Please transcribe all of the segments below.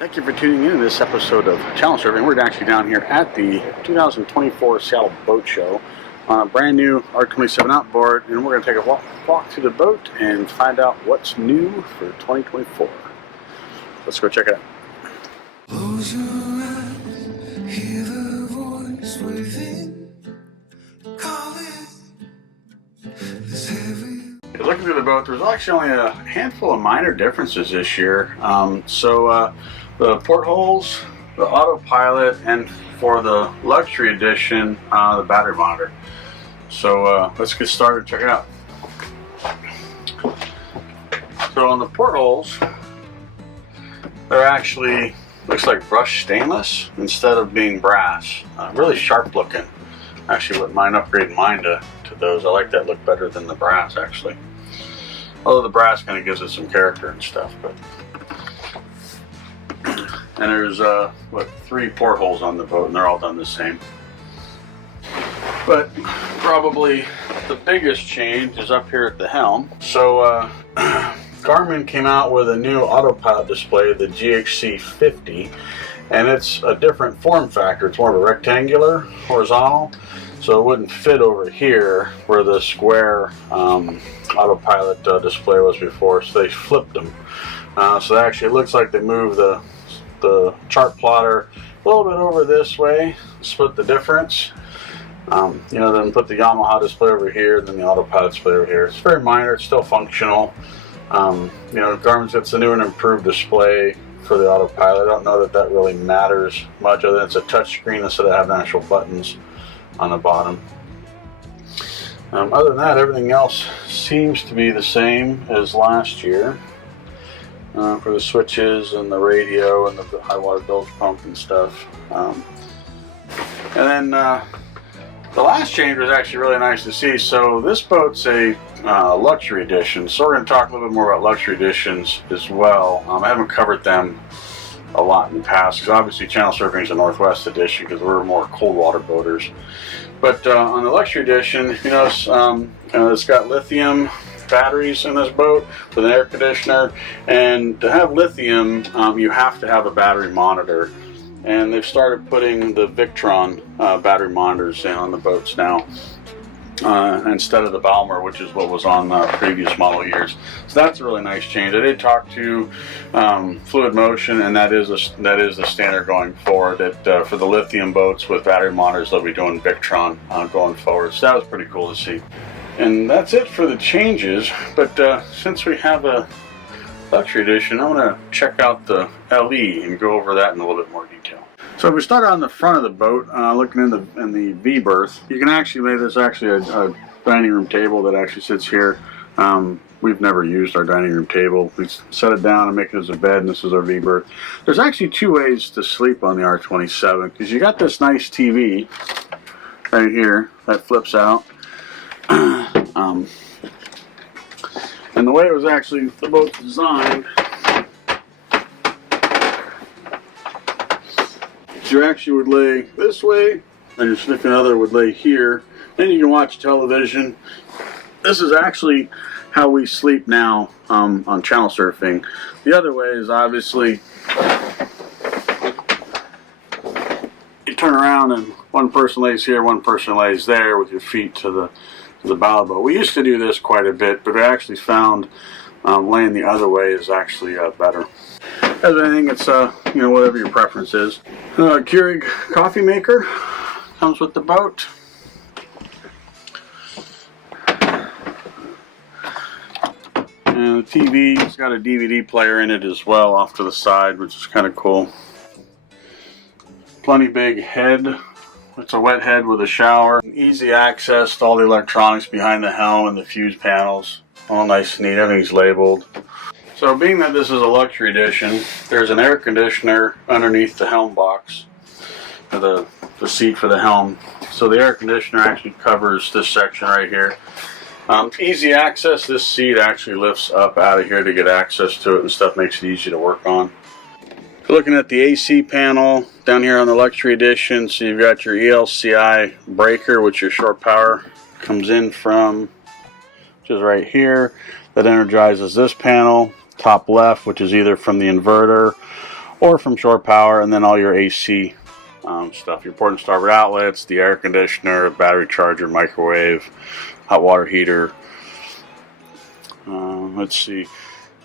Thank you for tuning in to this episode of Channel Surfing. We're actually down here at the 2024 Seattle Boat Show on a brand new R27 outboard, and we're going to take a walk through the boat and find out what's new for 2024. Let's go check it out. Close your eyes, hear the voice within, calling this heavy. Looking through the boat, there's actually only a handful of minor differences this year. The portholes, the autopilot, and for the luxury edition, the battery monitor. So let's get started. Check it out. So on the portholes, they're actually looks like brushed stainless instead of being brass. Really sharp looking. Actually, wouldn't upgrade mine to those. I like that look better than the brass actually. Although the brass kind of gives it some character and stuff, but. And there's 3 portholes on the boat, and they're all done the same. But probably the biggest change is up here at the helm. So Garmin came out with a new autopilot display, the GHC50, and it's a different form factor. It's more of a rectangular, horizontal, so it wouldn't fit over here where the square autopilot display was before. So they flipped them. So actually it looks like they moved the chart plotter a little bit over this way, split the difference. Then put the Yamaha display over here, and then the autopilot display over here. It's very minor, it's still functional. Garmin's got the new and improved display for the autopilot. I don't know that really matters much, other than it's a touch screen instead of having actual buttons on the bottom. Other than that, everything else seems to be the same as last year. For the switches and the radio and the high water bilge pump and stuff. And then the last change was actually really nice to see. So this boat's a luxury edition, so we're going to talk a little bit more about luxury editions as well. I haven't covered them a lot in the past because obviously Channel Surfing is a Northwest edition because we're more cold water boaters. But on the luxury edition, it's got lithium batteries in this boat with an air conditioner, and to have lithium you have to have a battery monitor, and they've started putting the Victron battery monitors in on the boats now instead of the Balmer, which is what was on previous model years. So that's a really nice change. I did talk to Fluid Motion, and that is the standard going forward, that for the lithium boats with battery monitors they'll be doing Victron going forward. So that was pretty cool to see. And that's it for the changes, but since we have a luxury edition, I want to check out the LE and go over that in a little bit more detail. So if we start on the front of the boat, looking in the V berth, you can actually there's actually a dining room table that actually sits here. We've never used our dining room table. We set it down and make it as a bed, and this is our V berth. There's actually 2 ways to sleep on the R27, because you got this nice TV right here that flips out. And the way it was actually, the boat's designed, you actually would lay this way, and your significant other would lay here. Then you can watch television. This is actually how we sleep now on Channel Surfing. The other way is obviously you turn around and one person lays here, one person lays there with your feet to the bow boat. We used to do this quite a bit, but I actually found laying the other way is actually better. As anything, it's whatever your preference is. Keurig coffee maker comes with the boat. And the TV's got a DVD player in it as well off to the side, which is kind of cool. Plenty big head. It's a wet head with a shower. Easy access to all the electronics behind the helm and the fuse panels. All nice and neat, everything's labeled. So being that this is a luxury edition, there's an air conditioner underneath the helm box, or the seat for the helm. So the air conditioner actually covers this section right here. Easy access. This seat actually lifts up out of here to get access to it and stuff, makes it easy to work on. Looking at the AC panel down here on the luxury edition, so you've got your ELCI breaker, which your short power comes in from, which is right here. That energizes this panel, top left, which is either from the inverter or from shore power, and then all your AC stuff, your port and starboard outlets, the air conditioner, battery charger, microwave, hot water heater. Let's see.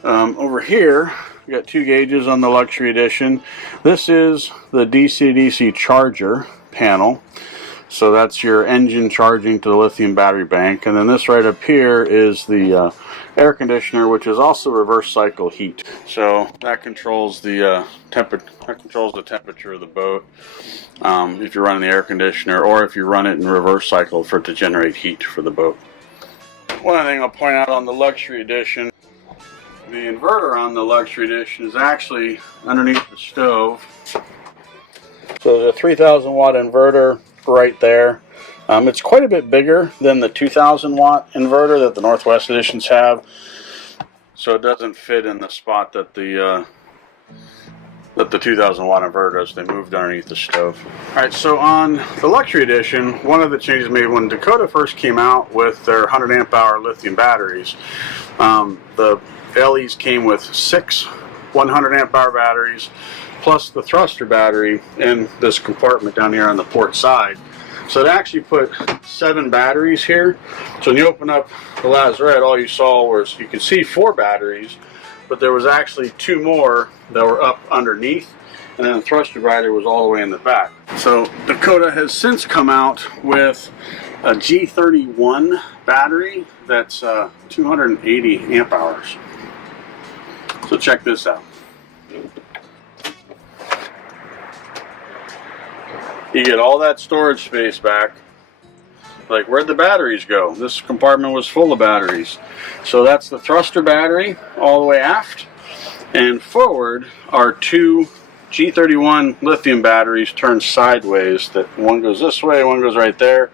Over here, we got 2 gauges on the Luxury Edition. This is the DC-DC charger panel. So that's your engine charging to the lithium battery bank. And then this right up here is the air conditioner, which is also reverse cycle heat. So that controls the temperature of the boat if you're running the air conditioner, or if you run it in reverse cycle for it to generate heat for the boat. One other thing I'll point out on the Luxury Edition, the inverter on the Luxury Edition is actually underneath the stove. So there's a 3,000 watt inverter right there. It's quite a bit bigger than the 2,000 watt inverter that the Northwest Editions have. So it doesn't fit in the spot that the 2,000 watt inverter does. They moved underneath the stove. Alright, so on the Luxury Edition, one of the changes made when Dakota first came out with their 100 amp hour lithium batteries, the LEs came with 6 100 amp hour batteries plus the thruster battery in this compartment down here on the port side. So it actually put 7 batteries here. So when you open up the lazarette, all you saw was, you could see 4 batteries, but there was actually 2 more that were up underneath, and then the thruster battery was all the way in the back. So Dakota has since come out with a G31 battery that's 280 amp hours. So check this out. You get all that storage space back. Like, where'd the batteries go? This compartment was full of batteries. So that's the thruster battery all the way aft. And forward are 2 G31 lithium batteries turned sideways. That one goes this way, one goes right there.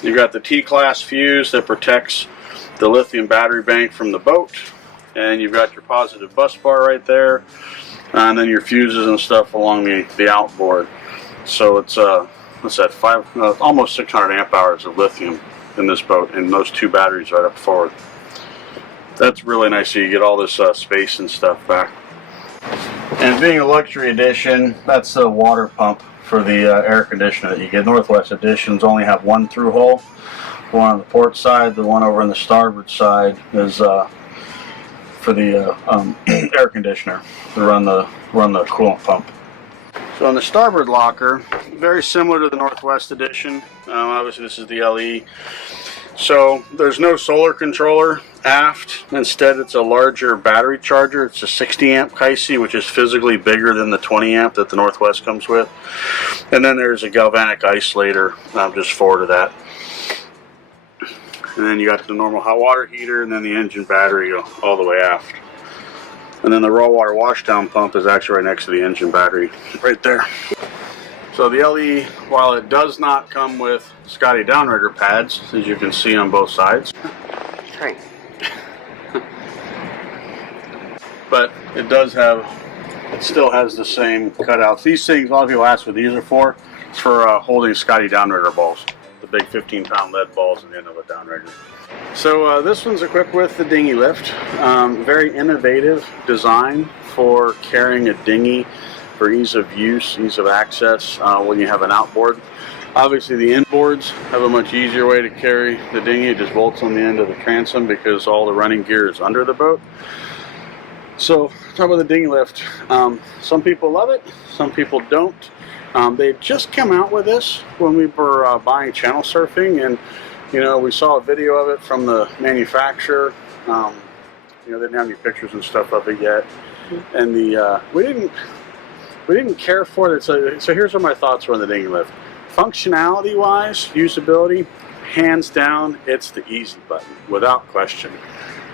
You've got the T-class fuse that protects the lithium battery bank from the boat. And you've got your positive bus bar right there. And then your fuses and stuff along the outboard. So it's what's that, almost 600 amp hours of lithium in this boat, and those 2 batteries right up forward. That's really nice. So you get all this space and stuff back. And being a Luxury Edition, that's the water pump for the air conditioner that you get. Northwest Editions only have 1 through hole. The one on the port side, the one over on the starboard side is for the air conditioner to run the coolant pump. So on the starboard locker, very similar to the Northwest Edition. Obviously this is the LE. So there's no solar controller aft. Instead it's a larger battery charger. It's a 60 amp Kaisi, which is physically bigger than the 20 amp that the Northwest comes with. And then there's a galvanic isolator just forward of that. And then you got the normal hot water heater, and then the engine battery all the way aft. And then the raw water washdown pump is actually right next to the engine battery, right there. So the LE, while it does not come with Scotty downrigger pads, as you can see on both sides. Great. But it does have, it still has the same cutouts. These things, a lot of people ask what these are for. It's for holding Scotty downrigger balls. The big 15-pound lead balls at the end of a downrigger. So this one's equipped with the dinghy lift. Very innovative design for carrying a dinghy for ease of use, ease of access when you have an outboard. Obviously the inboards have a much easier way to carry the dinghy. It just bolts on the end of the transom because all the running gear is under the boat. So talk about the dinghy lift. Some people love it, some people don't. They just came out with this when we were buying channel surfing, and you know, we saw a video of it from the manufacturer. You know, they didn't have any pictures and stuff of it yet, and we didn't care for it. So here's what my thoughts were on the dinghy lift. Functionality wise, usability, hands down, it's the easy button without question.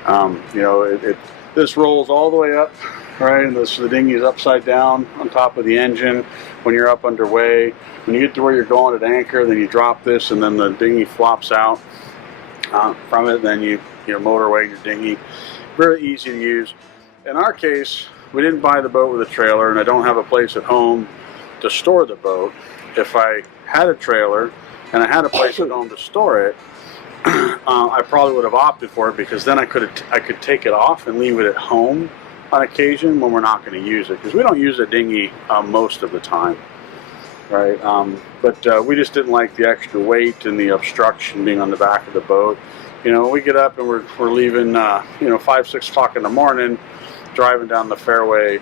You know, this rolls all the way up, right? And the dinghy is upside down on top of the engine when you're up underway. When you get to where you're going at anchor, then you drop this, and then the dinghy flops out from it. Then you motor away your dinghy. Very easy to use. In our case, we didn't buy the boat with a trailer, and I don't have a place at home to store the boat. If I had a trailer and I had a place at home to store it, I probably would have opted for it, because then I could take it off and leave it at home on occasion when we're not going to use it, because we don't use a dinghy most of the time, right? But we just didn't like the extra weight and the obstruction being on the back of the boat. You know, we get up and we're leaving, you know, 5, 6 o'clock in the morning, driving down the fairway.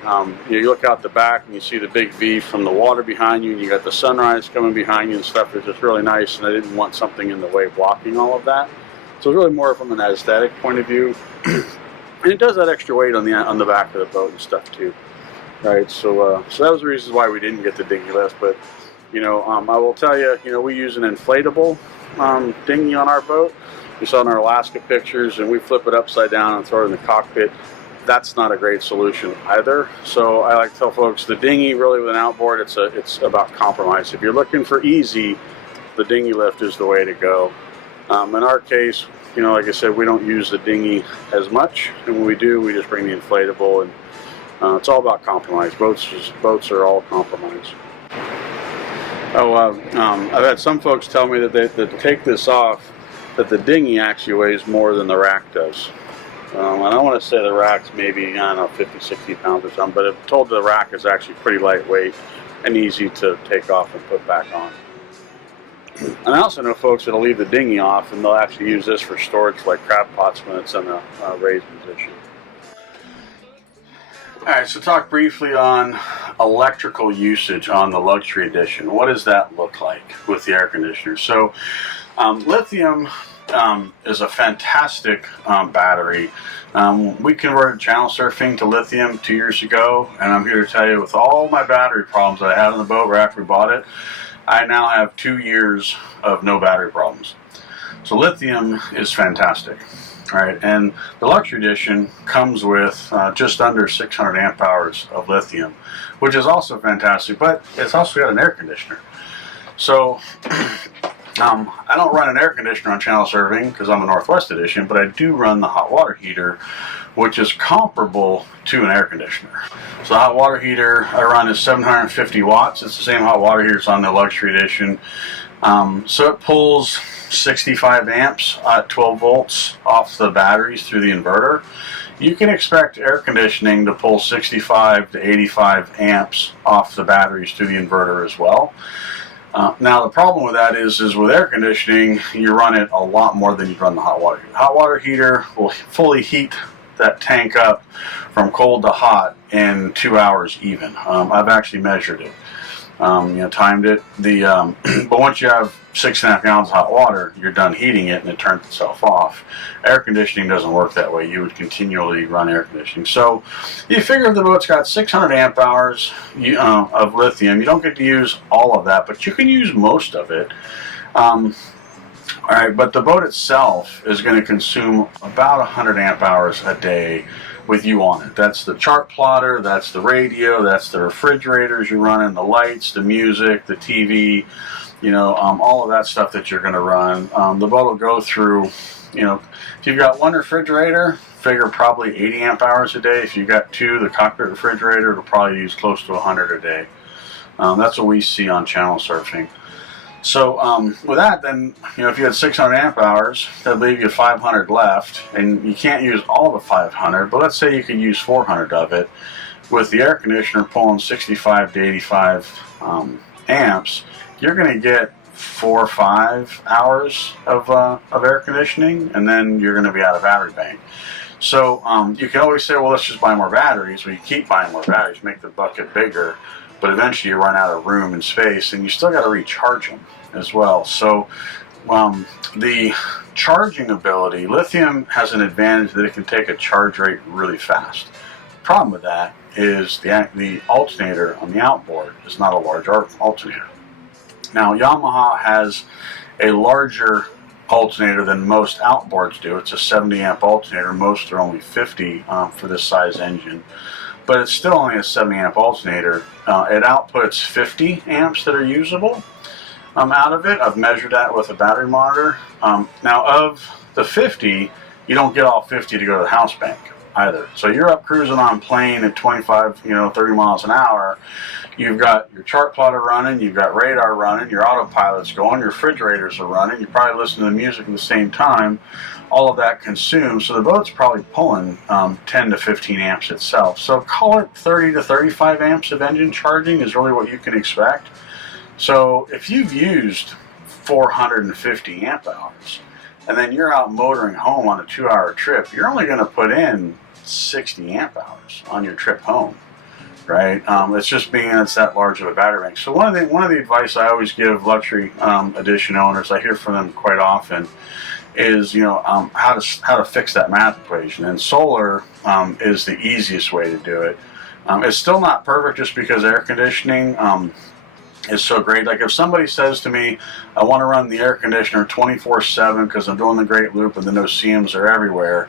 You look out the back and you see the big V from the water behind you, and you got the sunrise coming behind you and stuff. It's just really nice, and I didn't want something in the way blocking all of that. So it's really more from an aesthetic point of view. And it does that extra weight on the back of the boat and stuff too, right? So so that was the reasons why we didn't get the dinghy lift. But you know, I will tell you, you know, we use an inflatable dinghy on our boat. You saw in our Alaska pictures, and we flip it upside down and throw it in the cockpit. That's not a great solution either. So I like to tell folks, the dinghy really with an outboard, it's about compromise. If you're looking for easy, the dinghy lift is the way to go. In our case, you know, like I said, we don't use the dinghy as much, and when we do, we just bring the inflatable, and it's all about compromise. Boats are all compromise. Oh, I've had some folks tell me that to take this off, that the dinghy actually weighs more than the rack does. And I want to say the rack's maybe, I don't know, 50, 60 pounds or something, but I'm told the rack is actually pretty lightweight and easy to take off and put back on. And I also know folks that'll leave the dinghy off and they'll actually use this for storage, like crab pots when it's in a raised position. Alright, so talk briefly on electrical usage on the Luxury Edition. What does that look like with the air conditioner? So Lithium is a fantastic battery. We converted channel surfing to Lithium 2 years ago, and I'm here to tell you, with all my battery problems that I had on the boat right after we bought it, I now have 2 years of no battery problems. So Lithium is fantastic. Right, and the Luxury Edition comes with just under 600 amp hours of lithium, which is also fantastic, but it's also got an air conditioner. So I don't run an air conditioner on channel surfing because I'm a Northwest Edition, but I do run the hot water heater, which is comparable to an air conditioner. So the hot water heater I run is 750 watts. It's the same hot water heater that's on the Luxury Edition. So it pulls 65 amps at 12 volts off the batteries through the inverter. You can expect air conditioning to pull 65 to 85 amps off the batteries through the inverter as well. Now the problem with that is with air conditioning, you run it a lot more than you run the hot water heater. The hot water heater will fully heat that tank up from cold to hot in 2 hours even. I've actually measured it. Timed it. But once you have 6.5 gallons of hot water, you're done heating it and it turns itself off. Air conditioning doesn't work that way. You would continually run air conditioning. So you figure if the boat's got 600 amp hours of lithium, you don't get to use all of that, but you can use most of it. Alright, but the boat itself is going to consume about 100 amp hours a day with you on it. That's the chart plotter, that's the radio, that's the refrigerators you're running, the lights, the music, the TV, all of that stuff that you're going to run. The boat will go through, if you've got one refrigerator, figure probably 80 amp hours a day. If you've got two, the cockpit refrigerator, it'll probably use close to 100 a day. That's what we see on channel surfing. So with that, then, if you had 600 amp hours, that'd leave you 500 left, and you can't use all the 500, but let's say you could use 400 of it. With the air conditioner pulling 65 to 85 amps, you're going to get 4 or 5 hours of air conditioning, and then you're going to be out of battery bank. So you can always say, well, let's just buy more batteries. Well, you keep buying more batteries, make the bucket bigger, but eventually you run out of room and space, and you still got to recharge them as well. So the charging ability, lithium has an advantage that it can take a charge rate really fast. The problem with that is the alternator on the outboard is not a large alternator. Now Yamaha has a larger alternator than most outboards do. It's a 70 amp alternator. Most are only 50 for this size engine. But it's still only a 70 amp alternator. It outputs 50 amps that are usable out of it. I've measured that with a battery monitor. Now of the 50, you don't get all 50 to go to the house bank either. So you're up cruising on plane at 25, 30 miles an hour. You've got your chart plotter running, you've got radar running, your autopilot's going, your refrigerators are running, you're probably listening to music at the same time. all of that consumed. So the boat's probably pulling 10 to 15 amps itself. So call it 30 to 35 amps of engine charging is really what you can expect. So if you've used 450 amp hours and then you're out motoring home on a 2-hour trip, you're only going to put in 60 amp hours on your trip home, right? It's just being it's that large of a battery bank. So one of the advice I always give luxury edition owners, I hear from them quite often, is how to fix that math equation. And solar is the easiest way to do it. It's still not perfect just because air conditioning is so great. Like if somebody says to me, I want to run the air conditioner 24/7 because I'm doing the great loop and the no-seams are everywhere,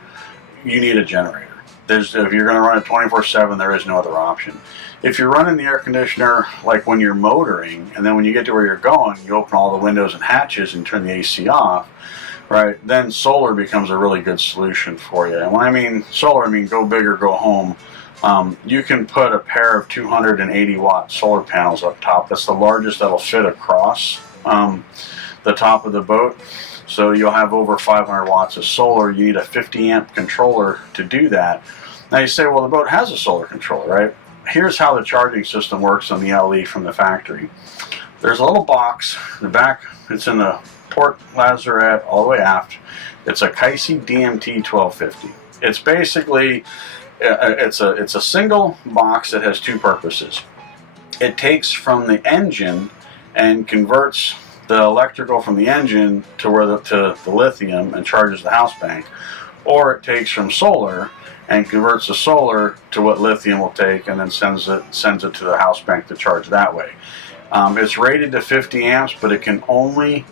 you need a generator. If you're going to run it 24/7, there is no other option. If you're running the air conditioner like when you're motoring, and then when you get to where you're going, you open all the windows and hatches and turn the AC off, right, then solar becomes a really good solution for you. And when I mean solar, I mean go big or go home. You can put a pair of 280 watt solar panels up top. That's the largest that'll fit across the top of the boat. So you'll have over 500 watts of solar. You need a 50 amp controller to do that. Now you say, well, the boat has a solar controller, right? Here's how the charging system works on the LE from the factory. There's a little box in the back. It's in the port lazarette all the way aft. It's a Kaisi DMT 1250. It's basically it's a single box that has two purposes. It takes from the engine and converts the electrical from the engine to the lithium and charges the house bank, or it takes from solar and converts the solar to what lithium will take and then sends it to the house bank to charge that way. It's rated to 50 amps, but it can only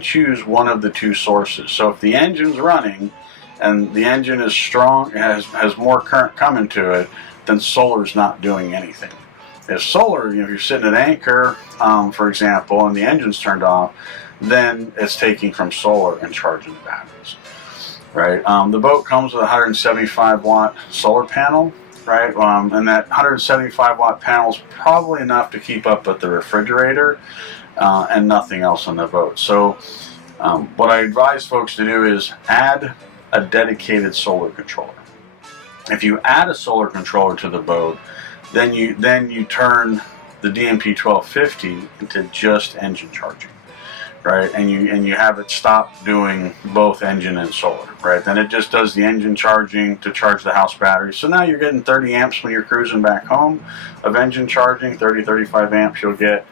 choose one of the two sources. So if the engine's running and the engine is strong, has more current coming to it, then solar's not doing anything. If solar, if you're sitting at anchor, for example, and the engine's turned off, then it's taking from solar and charging the batteries, right? The boat comes with a 175 watt solar panel, right? And that 175 watt panel is probably enough to keep up with the refrigerator and nothing else on the boat. So what I advise folks to do is add a dedicated solar controller. If you add a solar controller to the boat, then you turn the DMP 1250 into just engine charging, right? And you have it stop doing both engine and solar, right? Then it just does the engine charging to charge the house battery. So now you're getting 30 amps when you're cruising back home of engine charging, 35 amps you'll get.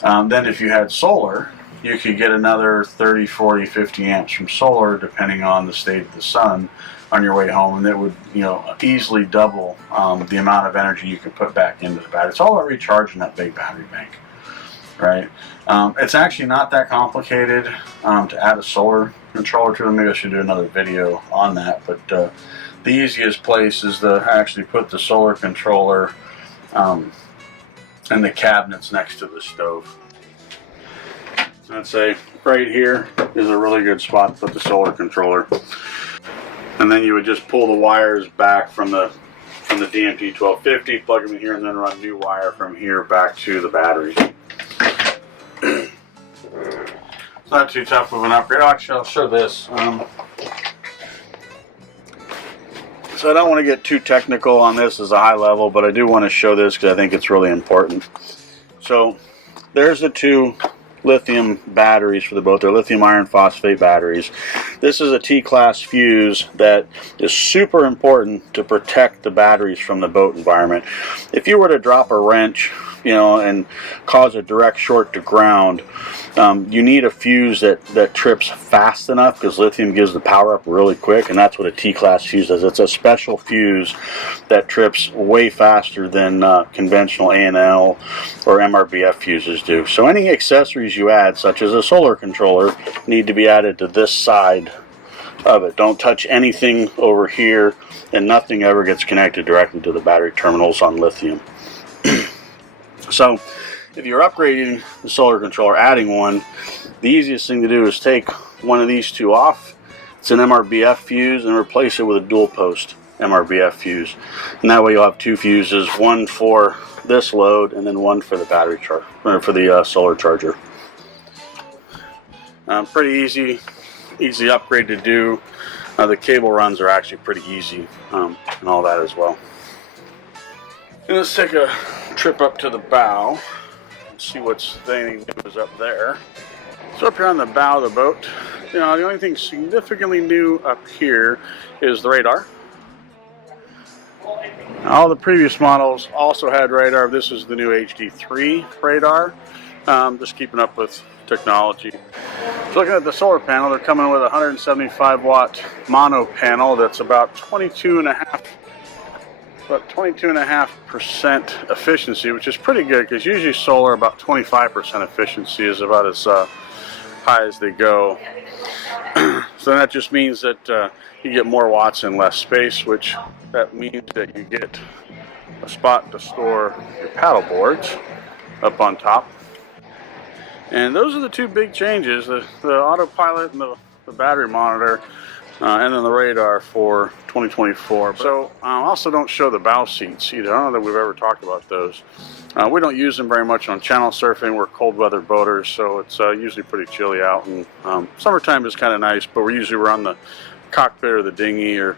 Then if you had solar, you could get another 30, 40, 50 amps from solar depending on the state of the sun on your way home, and it would easily double the amount of energy you can put back into the battery. It's all about recharging that big battery bank, right? It's actually not that complicated to add a solar controller to them. Maybe I should do another video on that, but the easiest place is to actually put the solar controller in the cabinets next to the stove. So I'd say right here is a really good spot to put the solar controller. And then you would just pull the wires back from the DMT 1250, plug them in here, and then run new wire from here back to the batteries. It's not too tough of an upgrade. Actually, I'll show this. So I don't want to get too technical on this as a high level, but I do want to show this because I think it's really important. So there's the two lithium batteries for the boat. They're lithium iron phosphate batteries. This is a T-class fuse that is super important to protect the batteries from the boat environment. If you were to drop a wrench, and cause a direct short to ground, you need a fuse that trips fast enough, because lithium gives the power up really quick, and that's what a T-class fuse is. It's a special fuse that trips way faster than conventional A&L or MRBF fuses do. So any accessories you add, such as a solar controller, need to be added to this side of it. Don't touch anything over here, and nothing ever gets connected directly to the battery terminals on lithium. So if you're upgrading the solar controller, adding one, the easiest thing to do is take one of these two off. It's an MRBF fuse, and replace it with a dual post MRBF fuse. And that way you'll have two fuses, one for this load and then one for the battery charge, or for the solar charger. Pretty easy easy upgrade to do. The cable runs are actually pretty easy and all that as well. And let's take a trip up to the bow and see what's anything new is up there. So up here on the bow of the boat, the only thing significantly new up here is the radar. All the previous models also had radar. This is the new HD3 radar. Just keeping up with technology. So looking at the solar panel, they're coming with a 175 watt mono panel that's about 22.5% efficiency, which is pretty good because usually solar about 25% efficiency is about as high as they go. So that just means that you get more watts in less space, which that means that you get a spot to store your paddle boards up on top. And those are the two big changes, the autopilot and the battery monitor, and then the radar for 2024. So also don't show the bow seats either. I don't know that we've ever talked about those. We don't use them very much on channel surfing. We're cold weather boaters, so it's usually pretty chilly out. And summertime is kind of nice, but we're on the cockpit or the dinghy or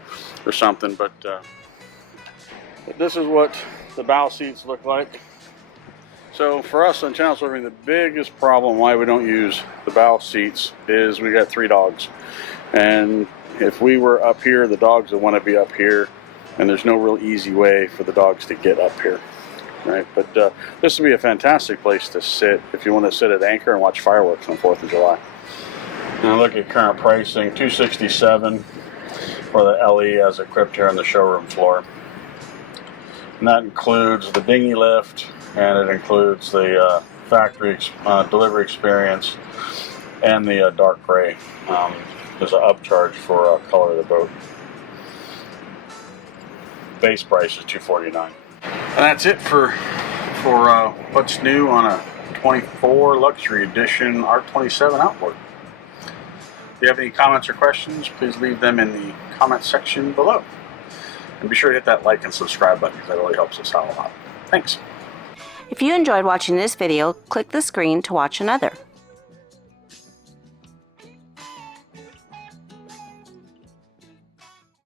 something. But this is what the bow seats look like. So for us on channel surfing, the biggest problem why we don't use the bow seats is we got 3 dogs. And if we were up here, the dogs would want to be up here, and there's no real easy way for the dogs to get up here. Right? But this would be a fantastic place to sit if you want to sit at anchor and watch fireworks on 4th of July. Now look at current pricing, $267 for the LE as equipped here on the showroom floor. And that includes the dinghy lift, and it includes the factory delivery experience and the dark gray. There's an upcharge for color of the boat. Base price is $249. And that's it for what's new on a 24 Luxury Edition R27 outboard. If you have any comments or questions, please leave them in the comment section below. And be sure to hit that like and subscribe button because that really helps us out a lot. Thanks. If you enjoyed watching this video, click the screen to watch another.